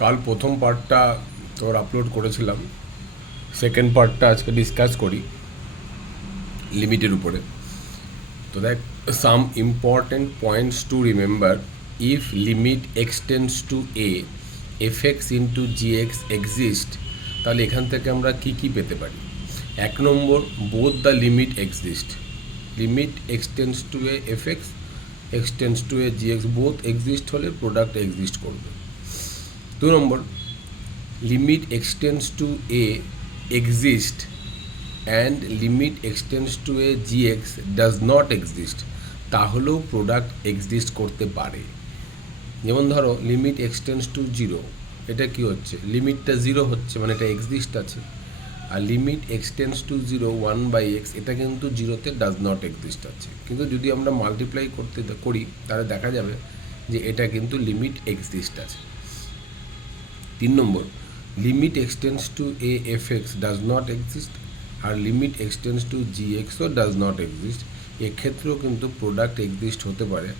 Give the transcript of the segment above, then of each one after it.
কাল প্রথম পার্টটা তোর আপলোড করেছিলাম, সেকেন্ড পার্টটা আজকে ডিসকাস করি লিমিটের উপরে। তো দেখ, some important points to remember if limit extends to a f x into g x exist, তাহলে এখান থেকে আমরা কি কি পেতে পারি। 1 number, both the limit exist, limit extends to a f x extends to a g x, both exist হলে product exist করবে। 2 number, limit extends to a exist and limit extends to a gx does not exist, তাহলেও product exist করতে পারে। যেমন ধরো limit extends to 0, এটা কি হচ্ছে, লিমিটটা 0 হচ্ছে মানে এটা এক্সিস্ট আছে। আর লিমিট এক্সটেন্ডস টু 0 1/x, এটা কিন্তু 0-তে ডাজ নট এক্সিস্ট আছে। কিন্তু যদি আমরা মাল্টিপ্লাই করি তাহলে দেখা যাবে যে এটা কিন্তু লিমিট এক্সিস্ট আছে। 3 number, limit extends to a f x does not exist আর লিমিট এক্সটেন্ডস টু জি এক্সও ডাজ নট এক্সিস্ট, এক্ষেত্রেও কিন্তু প্রোডাক্ট এক্সিস্ট হতে পারে।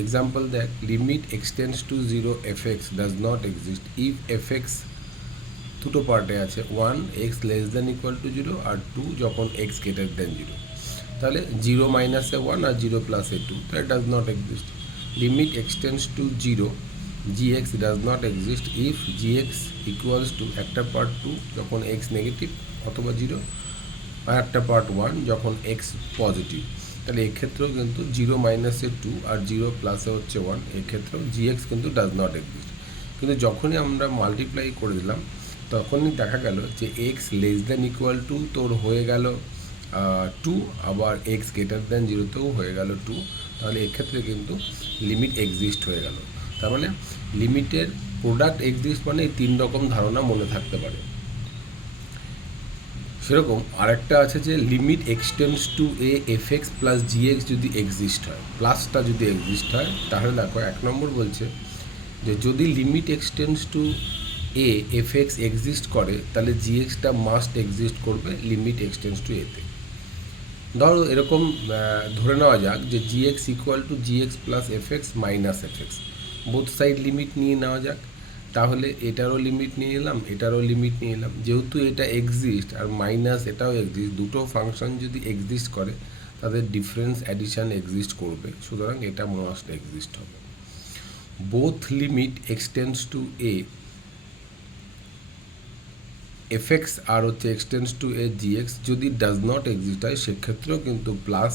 এক্সাম্পল দেখ, limit extends to 0 f x does not exist if f x দুটো পার্টে আছে, 1 x less than equal to 0 আর 2 যখন এক্স গ্রেটার দ্যান 0, তাহলে 0 - 1 আর 0 + 2, তাহলে does not exist. Limit extends to 0 gx does not exist if gx equals to একটা part 2 যখন x negative অথবা 0 আর একটা পার্ট 1 যখন x পজিটিভ, তাহলে এক্ষেত্রেও কিন্তু 0 - 2 আর 0 + হচ্ছে 1, এক্ষেত্রেও gx কিন্তু ডাজ নট এক্সিস্ট। কিন্তু যখনই আমরা মাল্টিপ্লাই করে দিলাম তখনই দেখা গেল যে x less than equal two তোর হয়ে গেল 2, আবার x গ্রেটার দ্যান 0-তেও হয়ে গেল 2, তাহলে এক্ষেত্রে কিন্তু লিমিট এক্সিস্ট হয়ে গেল। তার মানে লিমিটের প্রোডাক্ট এক্সিস্ট মানে এই 3 রকম ধারণা মনে থাকতে পারে। সেরকম আরেকটা আছে যে limit extends to a f x plus g x যদি এক্সিস্ট হয়, প্লাসটা যদি এক্সিস্ট হয়, তাহলে দেখো 1 নম্বর বলছে যে যদি limit extends to a f x exist করে তাহলে জি এক্সটা মাস্ট এক্সিস্ট করবে লিমিট এক্সটেন্ডস টু এতে। ধরো এরকম ধরে নেওয়া যাক যে g x equal to g x plus f x minus f x, both side limit নিয়ে নেওয়া যাক, তাহলে এটারও লিমিট নিয়ে নিলাম এটারও লিমিট নিয়ে নিলাম। যেহেতু এটা এক্সিস্ট আর মাইনাস এটাও এক্সিস্ট, দুটো ফাংশন যদি এক্সিস্ট করে তাদের ডিফারেন্স অ্যাডিশান এক্সিস্ট করবে, সুতরাং এটা মাস্ট এক্সিস্ট হবে। Both limit extends to a f x আর হচ্ছে extends to a g x যদি ডাজ নট এক্সিস্ট হয়, সেক্ষেত্রেও কিন্তু প্লাস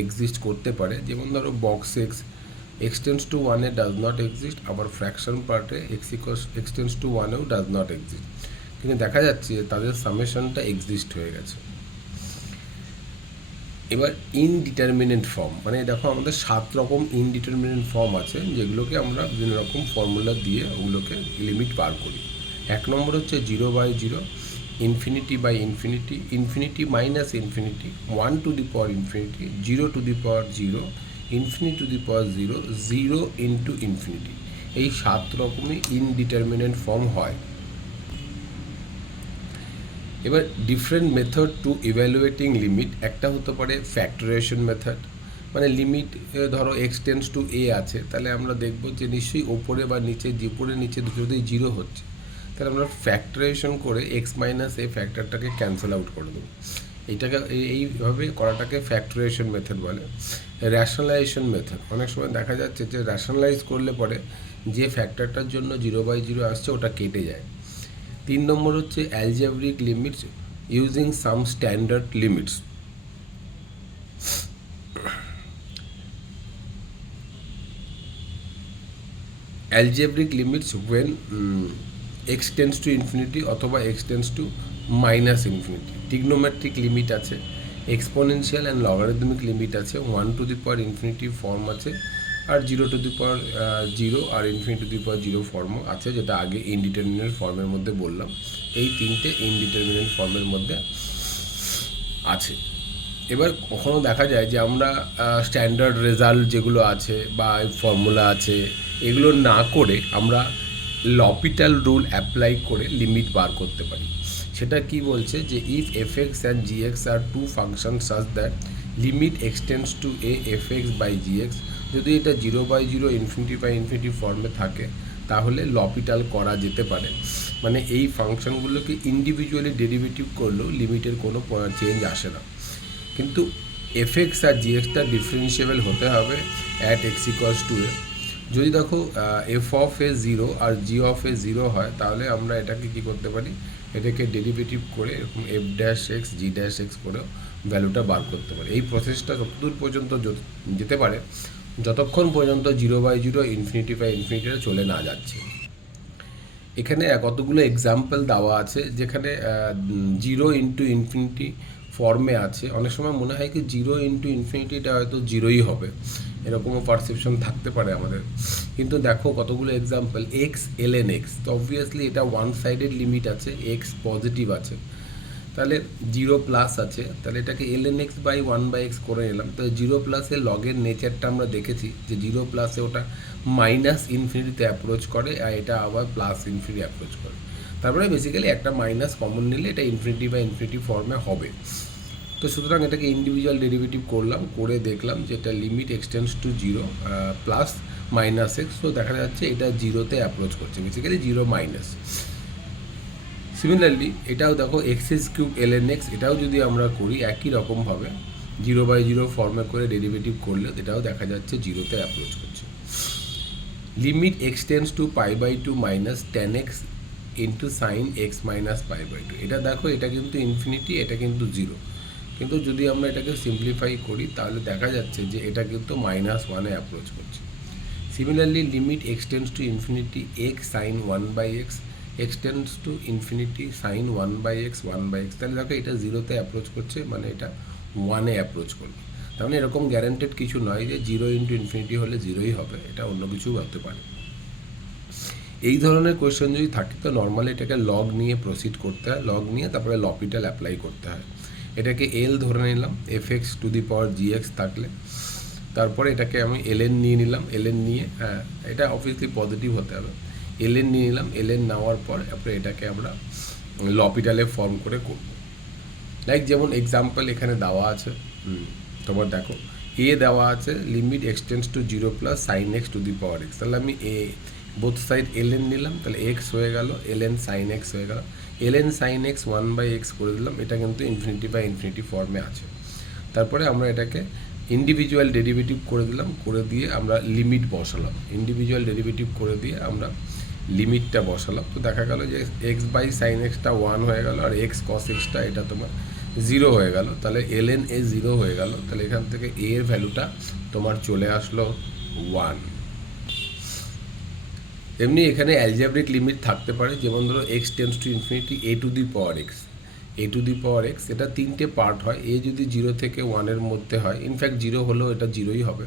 এক্সিস্ট করতে পারে। যেমন ধরো বক্স এক্স এক্সটেন্ডস টু 1-এ ডাজ নট এক্সিস্ট, আবার ফ্র্যাকশন পার্টে এক্সটেন্ডস টু 1-এও ডাজ নট এক্সিস্ট, কিন্তু দেখা যাচ্ছে তাদের সামেশনটা এক্সিস্ট হয়ে গেছে। এবার ইনডিটারমিনেন্ট ফর্ম, মানে দেখো আমাদের 7 রকম ইনডিটারমিনেন্ট ফর্ম আছে যেগুলোকে আমরা বিভিন্ন রকম ফর্মুলা দিয়ে ওগুলোকে লিমিট বার করি। 1 নম্বর হচ্ছে 0/0, infinity by infinity, infinity minus infinity, 1 to the power infinity, 0 to the power 0, infinity to the power 0, 0 into infinity. এই 7 রকমই ইনডিটারমিনেন্ট ফর্ম হয়। এবার different method to evaluating limit, একটা হতে পারে ফ্যাক্টরাইজেশন মেথড, মানে লিমিট ধরো এক্সটেন্ডস টু এ আছে, তাহলে আমরা দেখব যে নিশ্চয়ই ওপরে বা নিচে, উপরে নিচে দুটোতেই 0 হচ্ছে, তাহলে আমরা ফ্যাক্টরাইজেশন করে এক্স মাইনাস এ ফ্যাক্টরটাকে ক্যান্সেল আউট করে দেবো। এইটাকে এইভাবে করাটাকে ফ্যাক্টরাইজেশন মেথড বলে। র্যাশনালাইজেশন মেথড, অনেক সময় দেখা যাচ্ছে যে র্যাশনালাইজ করলে পরে যে ফ্যাক্টরটার জন্য 0/0 আসছে ওটা কেটে যায়। 3 নম্বর হচ্ছে algebraic limits using some standard limits. Algebraic limits when x tends to infinity অথবা x tends to minus infinity. Trigonometric limit আছে, এক্সপোনেনশিয়াল অ্যান্ড লগারিদমিক লিমিট আছে, 1 to the power infinity form আছে, আর 0 টু দি পাওয়ার 0 আর infinity to the power 0 ফর্মও আছে, যেটা আগে ইনডিটারমিনেন্ট ফর্মের মধ্যে বললাম। এই 3টে ইনডিটারমিনেন্ট ফর্মের মধ্যে আছে। এবার কখনো দেখা যায় যে আমরা স্ট্যান্ডার্ড রেজাল্ট যেগুলো আছে বা ফর্মুলা আছে এগুলো না করে আমরা লপিটাল রুল অ্যাপ্লাই করে লিমিট বার করতে পারি। সেটা কি বলছে যে if f x and g x are two function such that limit extends to a f x by g x, যদি এটা 0/0 ইনফিনিটি বাই ইনফিনিটি ফর্মে থাকে তাহলে লপিটাল করা যেতে পারে। মানে এই ফাংশনগুলোকে ইন্ডিভিজুয়ালি ডেরিভেটিভ করলেও লিমিটের কোনো চেঞ্জ আসে না, কিন্তু এফএক্স আর জিএক্সটা ডিফারেন্সিয়েবল হতে হবে at x equals to a. যদি দেখো এফ অফ এ 0 আর জি অফ এ 0 হয়, তাহলে আমরা এটাকে কী করতে পারি, এটাকে ডেরিভেটিভ করে এরকম এফ ড্যাশ এক্স জি ড্যাশ এক্স করেও ভ্যালুটা বার করতে পারি। এই প্রসেসটা যতদূর পর্যন্ত যেতে পারে, যতক্ষণ পর্যন্ত 0/0 ইনফিনিটিটা চলে না যাচ্ছে। এখানে কতগুলো এক্সাম্পল দেওয়া আছে যেখানে 0 ইন্টু ইনফিনিটি ফর্মে আছে। অনেক সময় মনে হয় কি 0 ইন্টু ইনফিনিটিটা হয়তো 0ই হবে, এরকমও পারসেপশন থাকতে পারে আমাদের। কিন্তু দেখো কতগুলো এক্সাম্পল, এক্স ln x, তো অবভিয়াসলি এটা ওয়ান সাইডেড লিমিট আছে, এক্স পজিটিভ আছে, তাহলে 0 প্লাস আছে, তাহলে এটাকে ln x বাই 1/x করে নিলাম। তো 0 প্লাসে লগের নেচারটা আমরা দেখেছি যে 0 প্লাসে ওটা মাইনাস ইনফিনিটিতে অ্যাপ্রোচ করে, আর এটা আবার প্লাস ইনফিনিটি অ্যাপ্রোচ করে। তারপরে বেসিক্যালি একটা মাইনাস কমন নিলে এটা ইনফিনিটি বা ইনফিনিটি ফর্মে হবে। তো সুতরাং এটাকে ইন্ডিভিজুয়াল ডেরিভেটিভ করলাম, করে দেখলাম যে এটা limit extends to 0 plus minus x, তো দেখা যাচ্ছে এটা 0তে অ্যাপ্রোচ করছে, বেসিক্যালি 0 মাইনাস। সিমিলারলি এটাও দেখো এক্সএস কিউব ln x, এটাও যদি আমরা করি একই রকমভাবে 0/0 ফর্মে করে ডেরিভেটিভ করলে এটাও দেখা যাচ্ছে 0তে অ্যাপ্রোচ করছে। Limit এক্সটেন্স to π/2 minus tan x into sine x minus π/2, এটা দেখো এটা কিন্তু ইনফিনিটি, এটা কিন্তু 0, কিন্তু যদি আমরা এটাকে সিম্পলিফাই করি তাহলে দেখা যাচ্ছে যে এটা কিন্তু -1-এ অ্যাপ্রোচ করছে। Similarly limit এক্সটেন্স to infinity x sine 1/x extends to infinity sine 1/x, তাহলে দেখো এটা 0তে অ্যাপ্রোচ করছে, মানে এটা 1-এ অ্যাপ্রোচ করবে। তার মানে এরকম গ্যারান্টেড কিছু নয় যে 0 ইন্টু ইনফিনিটি হলে 0ই হবে, এটা অন্য কিছুও হতে পারে। এই ধরনের কোয়েশ্চেন যদি থাকে তো নর্মালি এটাকে লগ নিয়ে প্রসিড করতে হয়, লগ নিয়ে তারপরে লপিটাল অ্যাপ্লাই করতে হয়। এটাকে এল ধরে নিলাম, F x to the power G x থাকলে, তারপরে এটাকে আমি ln নিয়ে নিলাম, ln নিয়ে, হ্যাঁ এটা অবভিয়াসলি পজিটিভ হতে হবে, ln নিয়ে নিলাম, ln নেওয়ার পর তারপরে এটাকে আমরা লপিটালে ফর্ম করে করব। লাইক যেমন এক্সাম্পল এখানে দেওয়া আছে, তোমার দেখো এ দেওয়া আছে limit এক্সটেন্স to 0 plus sine x to the power x, তাহলে আমি এ বোথ সাইড ln নিলাম, তাহলে এক্স হয়ে গেল, ln সাইন এক্স হয়ে গেল, ln সাইন এক্স 1/x করে দিলাম, এটা কিন্তু ইনফিনিটি বা ইনফিনিটি ফর্মে আছে। তারপরে আমরা এটাকে ইন্ডিভিজুয়াল ডেরিভেটিভ করে দিলাম, করে দিয়ে আমরা লিমিট বসালাম, ইন্ডিভিজুয়াল ডেরিভেটিভ করে দিয়ে আমরা লিমিটটা বসালাম, তো দেখা গেল যে এক্স বাই সাইন এক্সটা 1 হয়ে গেল, আর এক্স কস এক্সটা এটা তোমার 0 হয়ে গেল, তাহলে ln এ 0 হয়ে গেল, তাহলে এখান থেকে এ এর ভ্যালুটা তোমার চলে আসলো 1। এমনি এখানে অ্যালজেব্রিক লিমিট থাকতে পারে, যেমন ধরো x tends to infinity A to the power x, এটা 3টে পার্ট হয়, এ যদি 0 থেকে 1-এর মধ্যে হয়, ইনফ্যাক্ট 0 হলেও এটা 0ই হবে,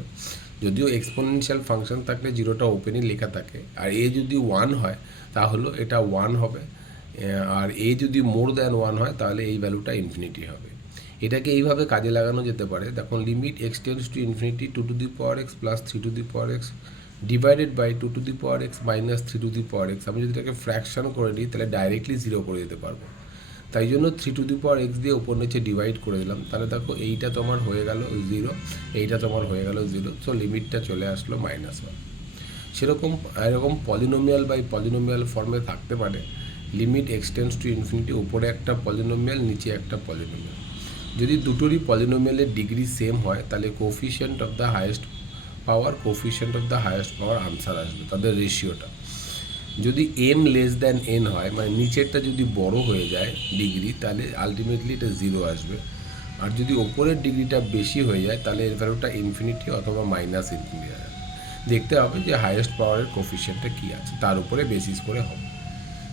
যদিও এক্সপোনেনশিয়াল ফাংশন থাকলে 0টা ওপেনই লেখা থাকে, আর এ যদি 1 হয় তাহলে এটা 1 হবে, আর এ যদি মোর দ্যান 1 হয় তাহলে এই ভ্যালুটা ইনফিনিটি হবে। এটাকে এইভাবে কাজে লাগানো যেতে পারে, দেখুন limit x tends to infinity 2 to the power x plus 3 to the power x divided by 2 to the power x minus 3 to the power x. আমি যদি এটাকে ফ্র্যাকশন করে দিই তাহলে ডাইরেক্টলি 0 করে দিতে পারবো, তাই জন্য 3 টু দি পাওয়ার এক্স দিয়ে ওপর নিচে ডিভাইড করে দিলাম, তাহলে দেখো এইটা তোমার হয়ে গেল 0, এইটা তোমার হয়ে গেল 0, সো লিমিটটা চলে আসলো -1। সেরকম এরকম পলিনোমিয়াল বাই পলিনোমিয়াল ফর্মে থাকতে পারে, লিমিট এক্সটেন্স টু ইনফিনিটি, উপরে একটা পলিনোমিয়াল নিচে একটা পলিনোমিয়াল, যদি দুটোরই পলিনোমিয়ালের ডিগ্রি সেম হয় তাহলে coefficient of the highest power answer আসবে, তাদের রেশিওটা। যদি m লেস দ্যান n হয়, মানে নিচেরটা যদি বড় হয়ে যায় ডিগ্রি, তাহলে আলটিমেটলি এটা 0 আসবে, আর যদি ওপরের ডিগ্রিটা বেশি হয়ে যায় তাহলে এর ভ্যালুটা ইনফিনিটি অথবা মাইনাস ইনফিনিটি আসবে। দেখতে হবে যে হাইয়েস্ট পাওয়ারের কোফিশিয়েন্টটা কী আছে, তার উপরে বেসিস করে হবে।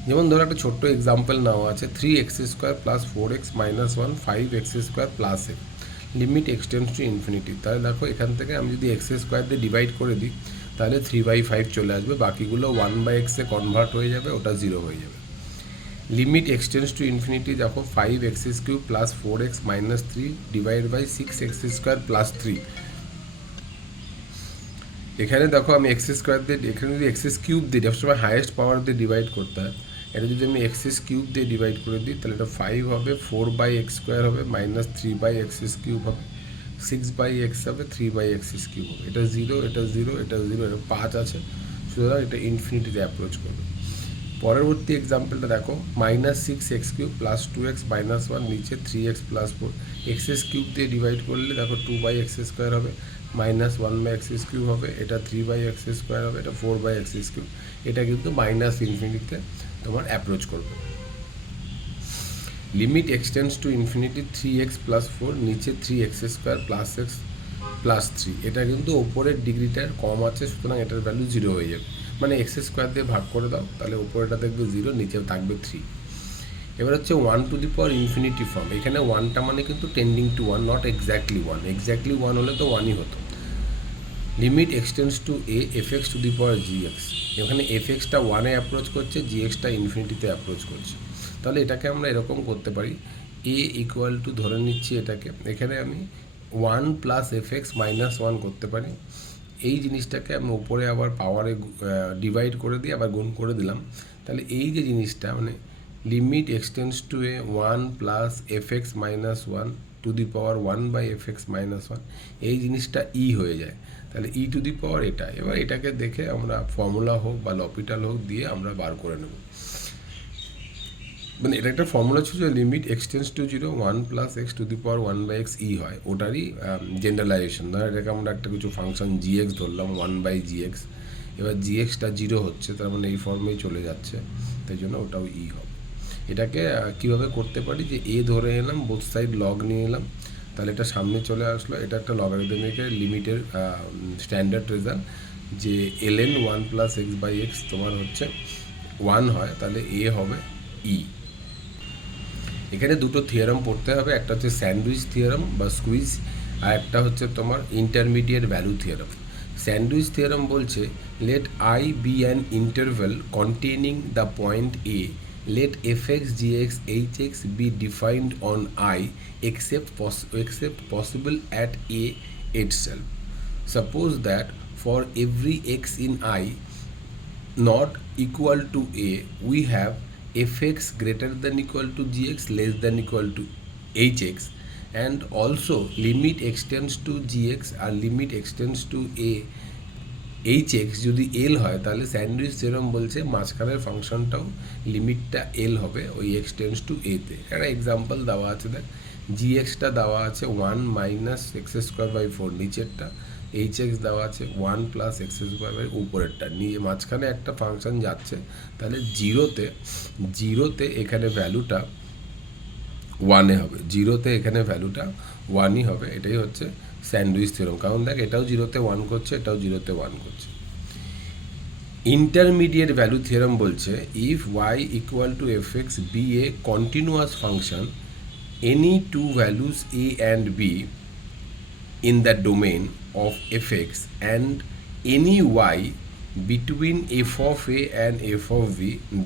যেমন ধরো একটা ছোট্ট এক্সাম্পল নেওয়া আছে, 3x² plus 4x minus 1 5x² plus x limit এক্সটেন্স to infinity, তাহলে দেখো এখান থেকে আমি যদি x² দিয়ে ডিভাইড করে দিই তাহলে 3/5 চলে আসবে, বাকিগুলো 1/x এ কনভার্ট হয়ে যাবে, ওটা 0 হয়ে যাবে। লিমিট এক্সটেন্স টু ইনফিনিটি দেখো 5x³ plus 4x minus 3 divide by 6x² plus 3, এখানে দেখো আমি x² দিয়ে, এখানে যদি x³ দিয়ে সবসময় হাইয়েস্ট পাওয়ার দিয়ে ডিভাইড করতে হয়, এটা যদি আমি x³ দিয়ে ডিভাইড করে দিই তাহলে এটা 5 হবে, 4/x² হবে, মাইনাস 3/x³ হবে, 6/x হবে, 3/x³ হবে, এটা 0, এটা 0, এটা 0, এটা 5 আছে, সুতরাং এটা ইনফিনিটিতে অ্যাপ্রোচ করবে। পরবর্তী এক্সাম্পলটা দেখো, -6x³ + 2x - 1 নিচে 3x + 4 x³ দিয়ে ডিভাইড করলে দেখো 2/x² হবে, -1/x³ হবে, এটা 3/x² হবে, এটা 4/x³। এটা কিন্তু -ইনফিনিটিতে তোমার অ্যাপ্রোচ করবে। Limit extends to infinity 3x + 4 নিচে 3x² + x + 3। এটা কিন্তু ওপরের ডিগ্রিটার কম আছে, সুতরাং এটার ভ্যালু 0 হয়ে যাবে। মানে x² দিয়ে ভাগ করে দাও, তাহলে ওপরেটা দেখবে 0, নিচে থাকবে 3। এবার হচ্ছে 1∞ ফর্ম। এখানে 1টা মানে কিন্তু tending to 1, not exactly 1। Exactly 1 হলে তো 1ই হতো। Limit extends to a f(x)⁴gx। এখানে fx-টা 1-এ অ্যাপ্রোচ করছে, gx-টা ইনফিনিটিতে অ্যাপ্রোচ করছে। তাহলে এটাকে আমরা এরকম করতে পারি, a = ধরে নিচ্ছি এটাকে, এখানে আমি 1 + fx - 1 করতে পারি। এই জিনিসটাকে আমি উপরে আবার পাওয়ারে ডিভাইড করে দিয়ে আবার গুণ করে দিলাম। তাহলে এই যে জিনিসটা মানে limit extends to a 1 + fx - 1 1/fx - 1, এই জিনিসটা হয়ে যায়। তাহলে এটা, এবার এটাকে দেখে আমরা ফর্মুলা হোক বা লপিটাল হোক দিয়ে আমরা বার করে নেব। মানে এটা একটা ফর্মুলা ছিল যে limit extends to 0 1 + x ⁴ 1/x হয়, ওটারই জেনারেলাইজেশন। ধর এটাকে আমরা একটা কিছু ফাংশন gx ধরলাম 1/gx। এবার gx-টা 0 হচ্ছে, তার মানে এই ফর্মেই চলে যাচ্ছে, তাই জন্য ওটাও হবে। এটাকে কীভাবে করতে পারি, যে a ধরে এলাম, বোথ সাইড লগ নিয়ে এলাম, তাহলে এটা সামনে চলে আসলো। এটা একটা লগারিদমিকের লিমিটের স্ট্যান্ডার্ড রেজাল্ট, যে ln 1 + x/x তোমার হচ্ছে 1 হয়, তাহলে a হবে e। এখানে দুটো থিওরাম পড়তে হবে, একটা হচ্ছে স্যান্ডউইচ থিওরাম বা স্কুইজ, আর একটা হচ্ছে তোমার intermediate value theorem. Sandwich theorem বলছে, late i be an interval containing the point a, let fx, gx, hx be defined on I except possible at a itself. Suppose that for every x in I not equal to a, we have fx greater than equal to gx less than equal to hx, and also limit extends to gx আর limit extends to a hx যদি l হয়, তাহলে sandwich theorem বলছে মাঝখানের ফাংশনটাও লিমিটটা l হবে ওই extends to a তে। একটা এক্সাম্পল দেওয়া আছে, দেখ gx-টা দেওয়া আছে 1 - x²/4 নিচেরটা, hx দেওয়া আছে 1 + x² উপরেরটা, নিয়ে মাঝখানে একটা ফাংশন যাচ্ছে, তাহলে জিরোতে এখানে ভ্যালুটা 1-এ হবে, জিরোতে এখানে ভ্যালুটা 1ই হবে। এটাই হচ্ছে স্যান্ডউইচ থিওরাম, কারণ দেখ এটাও 0-তে 1 করছে, এটাও 0-তে 1 করছে। ইন্টারমিডিয়েট ভ্যালু থিওরাম বলছে, if y = fx be a continuous function, any two values a and b in the domain of fx and any y between f of a and f of b,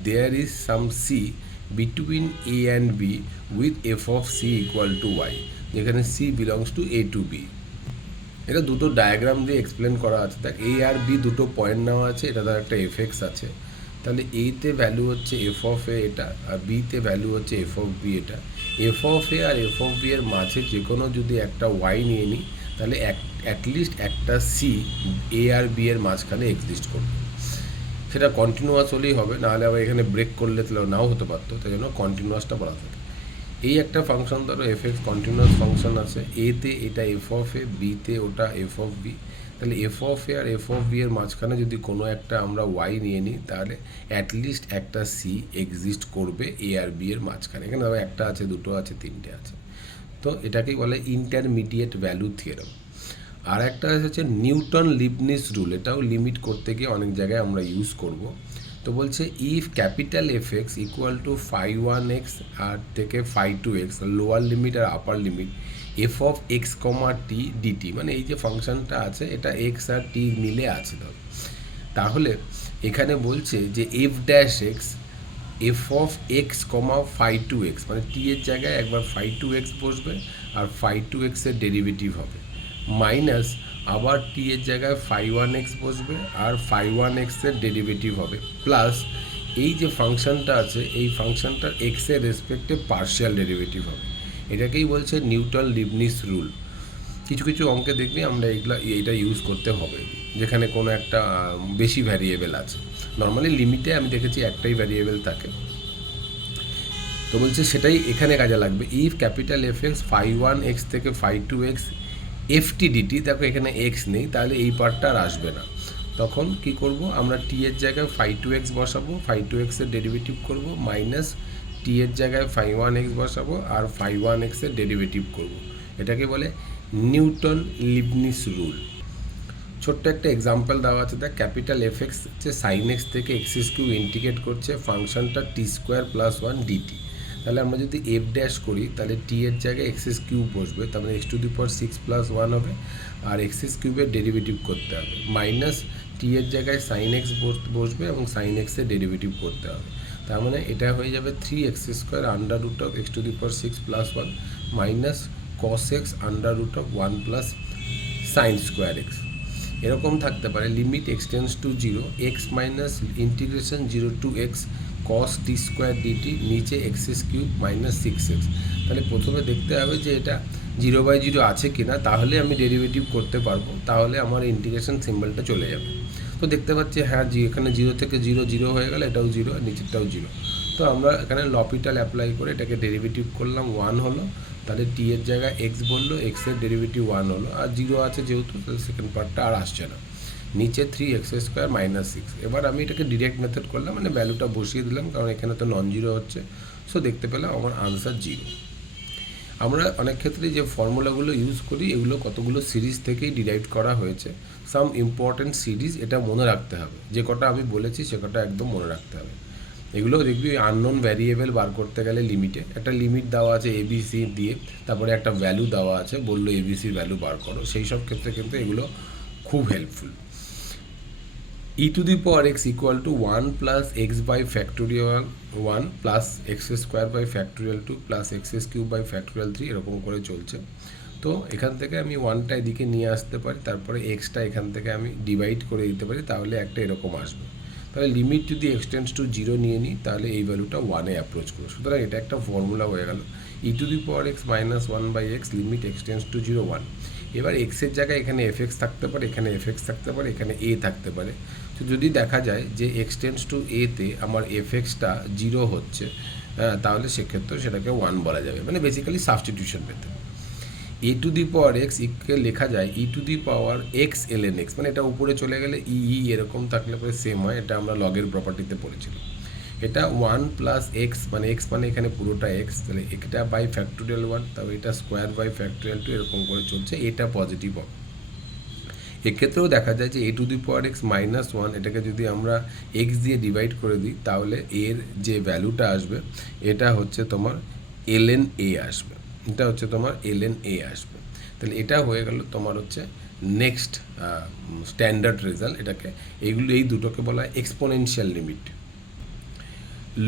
there is some c between a and b with f of c = y, যেখানে c belongs to a to b। এটা দুটো diagram দিয়ে explain করা আছে। দেখ এ আর B দুটো point নেওয়া আছে, এটা ধর একটা এফএক্স আছে, তাহলে এতে ভ্যালু হচ্ছে এফ অফ এ এটা, আর বিতে ভ্যালু হচ্ছে এফ অফ বি এটা। এফ অফ এ আর এফ অফ বি এর মাঝে যে কোনো যদি একটা ওয়াই নিয়ে নিই, তাহলে অ্যাটলিস্ট একটা সি এ আর বি এর মাঝখানে এক্সিস্ট করবে। সেটা কন্টিনিউয়াস হলেই হবে, নাহলে আবার এখানে ব্রেক করলে তাহলে নাও হতে পারতো, তাই জন্য কন্টিনিউয়াসটা বলা থাকে। এই একটা ফাংশন ধরো এফএক্স কন্টিনিউয়াস ফাংশন আছে, এতে এটা এফ অফ এ, বিতে ওটা এফ অফ বি, তাহলে এফ অফ এ আর এফ অফ বি এর মাঝখানে যদি কোনো একটা আমরা ওয়াই নিয়ে নিই, তাহলে অ্যাটলিস্ট একটা সি এক্সিস্ট করবে এ আর বি এর মাঝখানে। এখানে ধরো একটা আছে, দুটো আছে, তিনটে আছে, তো এটাকেই বলে ইন্টারমিডিয়েট ভ্যালু থিওরাম। আর একটা হচ্ছে নিউটন লিবনিজ রুল, এটাও লিমিট করতে গিয়ে অনেক জায়গায় আমরা ইউজ করব। তো বলছে if capital F X = φ1x আর থেকে φ2x, লোয়ার লিমিট আর upper limit F of X comma t dt, মানে এই যে ফাংশনটা আছে এটা এক্স আর টি মিলে আছে ধর, তাহলে এখানে বলছে যে F dash x F of X comma φ2x, মানে টি এর জায়গায় একবার φ2x বসবে আর φ2x এর ডেরিভেটিভ হবে, মাইনাস আবার টি এর জায়গায় φ1x বসবে আর φ1x এর ডেরিভেটিভ হবে, প্লাস এই যে ফাংশনটা আছে এই ফাংশনটার এক্স এর রেসপেক্টে পার্শিয়াল ডেরিভেটিভ হবে। এটাকেই বলছে নিউটন লিবনিজ রুল। কিছু কিছু অঙ্কে দেখবি আমরা এইটা ইউজ করতে হবে। যেখানে কোনো একটা বেশি ভ্যারিয়েবল আছে। নর্মালি লিমিটে আমি দেখেছি একটাই ভ্যারিয়েবল থাকে। তো বলছে সেটাই এখানে কাজে লাগবে। If capital F x phi one x থেকে phi two x f t d t, দেখো এখানে এক্স নেই, তাহলে এই পার্টটা আর আসবে না। তখন কি করব, আমরা টি এর জায়গায় ফাই টু এক্স বসাবো, ফাই টু এক্সের ডেরিভেটিভ করব, মাইনাস টি এর জায়গায় ফাই ওয়ান এক্স বসাবো আর ফাই ওয়ান এক্সের ডেরিভেটিভ করব। এটাকে বলে নিউটন লিবনিস রুল। ছোট্ট একটা এক্সাম্পল দেওয়া আছে, দেখ ক্যাপিটাল এফ এক্স হচ্ছে সাইন এক্স থেকে এক্সিস কিউ ইন্টিগ্রেট করছে ফাংশনটা টি স্কোয়ার প্লাস ওয়ান ডিটি। তাহলে আমরা যদি এফ ড্যাশ করি তাহলে টি এর জায়গায় এক্সিস কিউব বসবে, তাহলে x to the power six plus one হবে, আর এক্সিস কিউবের ডেরিভেটিভ করতে হবে, মাইনাস টি এর জায়গায় সাইন এক্স বসবে এবং সাইন এক্সের ডেরিভেটিভ করতে হবে। তার মানে এটা হয়ে যাবে three x square under root of x to the power six plus one minus cos x under root of one plus sine square x. এরকম থাকতে পারে limit এক্সটেন্স to zero x minus integration zero to x cos t square d t, নিচে x's cube minus six x. তাহলে প্রথমে দেখতে হবে যে এটা জিরো বাই জিরো আছে কি না, তাহলে আমি ডেরিভেটিভ করতে পারবো, তাহলে আমার ইন্টিগ্রেশন সিম্বলটা চলে যাবে। তো দেখতে পাচ্ছি হ্যাঁ এখানে জিরো থেকে জিরো জিরো হয়ে গেলে এটাও জিরো আর নিচেরটাও জিরো। তো আমরা এখানে লপিটাল অ্যাপ্লাই করে এটাকে ডেরিভেটিভ করলাম, ওয়ান হলো, তাহলে টি এর জায়গায় এক্স বললো, এক্সের ডেরিভেটিভ ওয়ান হলো, আর জিরো আছে যেহেতু তাহলে সেকেন্ড পার্টটা আর আসছে না, নিচে three x square minus six. এবার আমি এটাকে ডিরেক্ট মেথড করলাম, মানে ভ্যালুটা বসিয়ে দিলাম, কারণ এখানে তো নন জিরো হচ্ছে। সো দেখতে পেলাম আমার আনসার জিরো। আমরা অনেক ক্ষেত্রে যে ফর্মুলাগুলো ইউজ করি এগুলো কতগুলো সিরিজ থেকেই ডিরাইভ করা হয়েছে। সাম ইম্পর্টেন্ট সিরিজ এটা মনে রাখতে হবে, যে কটা আমি বলেছি সে কটা একদম মনে রাখতে হবে। এগুলো দেখবি আননোন ভ্যারিয়েবল বার করতে গেলে লিমিটে একটা লিমিট দেওয়া আছে এবিসি দিয়ে, তারপরে একটা ভ্যালু দেওয়া আছে, বললো এবিসির ভ্যালু বার করো, সেই সব ক্ষেত্রে কিন্তু এগুলো খুব helpful. e to the power x equal to 1 plus x by factorial 1 plus x square by factorial 2 plus x cube by factorial 3 এরকম করে চলছে। তো এখান থেকে আমি ওয়ানটা এদিকে নিয়ে আসতে পারি, তারপরে এক্সটা এখান থেকে আমি ডিভাইড করে দিতে পারি, তাহলে একটা এরকম আসবে। তাহলে লিমিট যদি এক্সটেন্স টু জিরো নিয়ে নিই তাহলে এই ভ্যালুটা ওয়ানে অ্যাপ্রোচ করবো। সুতরাং এটা একটা ফর্মুলা হয়ে গেল, e to the power x minus one by x limit এক্সটেন্স to zero one. এবার এক্সের জায়গায় এখানে এফ এক্স থাকতে পারে, এখানে এফ এক্স থাকতে পারে, এখানে এ থাকতে পারে। তো যদি দেখা যায় যে এক্সটেন্স টু এতে আমার এফ এক্সটা জিরো হচ্ছে, তাহলে সেক্ষেত্রে সেটাকে ওয়ান বলা যাবে, মানে basically substitution method. A to the power x কে লেখা যায় e to the power x l n x, মানে এটা উপরে চলে গেলে ই এরকম থাকলে পরে সেম হয়, এটা আমরা লগের প্রপার্টিতে পড়েছিলাম। এটা ওয়ান প্লাস এক্স, মানে এক্স মানে এখানে পুরোটা এক্স, তাহলে এটা বাই ফ্যাক্টোরিয়াল ওয়ান, তবে এটা স্কোয়ার বাই ফ্যাক্টোরিয়াল টু, এরকম করে চলছে, এটা পজিটিভ হবে। এক্ষেত্রেও দেখা যায় যে a to the power x minus one, এটাকে যদি আমরা এক্স দিয়ে ডিভাইড করে দিই তাহলে এর যে ভ্যালুটা আসবে এটা হচ্ছে তোমার এল এন এ আসবে, এটা হচ্ছে তোমার এল এন এ আসবে। তাহলে এটা হয়ে গেল তোমার হচ্ছে নেক্সট স্ট্যান্ডার্ড রেজাল্ট। এটাকে এই দুটোকে বলা হয় এক্সপোনেনশিয়াল লিমিট।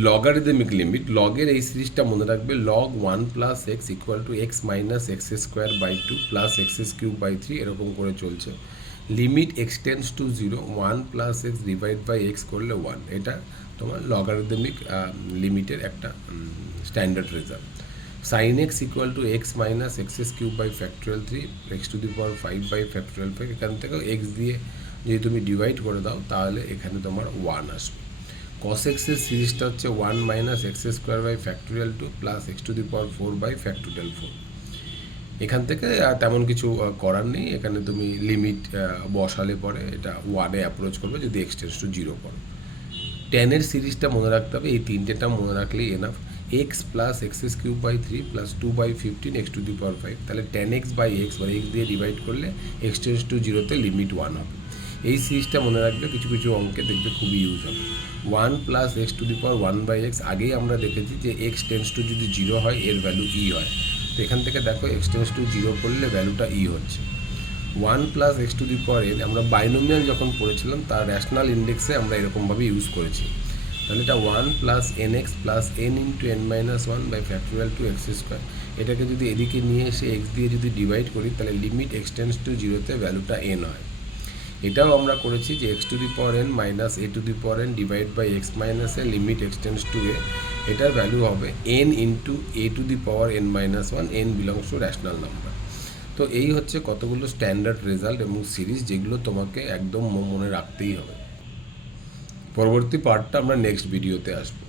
লগারিদমিক লিমিট, লগের এই সিরিজটা মনে রাখবে, log one plus X equal to X minus X square by two plus X cube by three, এরকম করে চলছে। Limit এক্সটেন্স to zero one plus X divide by X করলে ওয়ান, এটা তোমার লগারিদমিক লিমিটের একটা standard result. Sine X equal to X minus X cube by factorial three X to the power five by factorial five, এখান থেকেও x দিয়ে যদি তুমি ডিভাইড করে দাও তাহলে এখানে তোমার ওয়ান আসবে। কস এক্সের সিরিজটা হচ্ছে one minus X square by factorial two plus X to the power four by factorial four. এখান থেকে তেমন কিছু করার নেই, এখানে তুমি লিমিট বসালে পরে এটা ওয়ানে অ্যাপ্রোচ করবে যদি এক্স টেন্স টু জিরো করো। টেনের সিরিজটা মনে রাখতে হবে, এই তিনটেটা মনে রাখলেই enough. X plus X cube by three plus two by fifteen X to the power five, তাহলে টেন এক্স বাই এক্স মানে এক্স দিয়ে ডিভাইড করলে এক্স টেন্স টু জিরোতে লিমিট ওয়ান হবে। এই সিরিজটা মনে রাখবে, কিছু কিছু অঙ্কে দেখবে খুবই ইউজ হবে। One plus X to the power one by X, আগেই আমরা দেখেছি যে এক্স টেন্স টু যদি জিরো হয় এর ভ্যালু ই হয়, তো এখান থেকে দেখো এক্স টেন্স টু জিরো করলে ভ্যালুটা ই হচ্ছে। One plus X to the power N আমরা বাইনোমিয়াল যখন পড়েছিলাম তার র্যাশনাল ইন্ডেক্সে আমরা এরকমভাবে ইউজ করেছি। তাহলে এটা one plus N X plus N into N minus one by factorial two X square, এটাকে যদি এদিকে নিয়ে এসে এক্স দিয়ে যদি ডিভাইড করি তাহলে লিমিট এক্স টেন্স টু জিরোতে ভ্যালুটা এন হয়। এটাও আমরা করেছি যে x to the power n minus a to the power n divide by x minus a limit x tends to a, এটার ভ্যালু হবে n into a to the power n minus one, n belongs to rational number. তো তো এই হচ্ছে কতগুলো standard result এবং series যেগুলো তোমাকে একদম মনে রাখতেই হবে। পরবর্তী পার্টটা আমরা নেক্সট ভিডিওতে আসবো।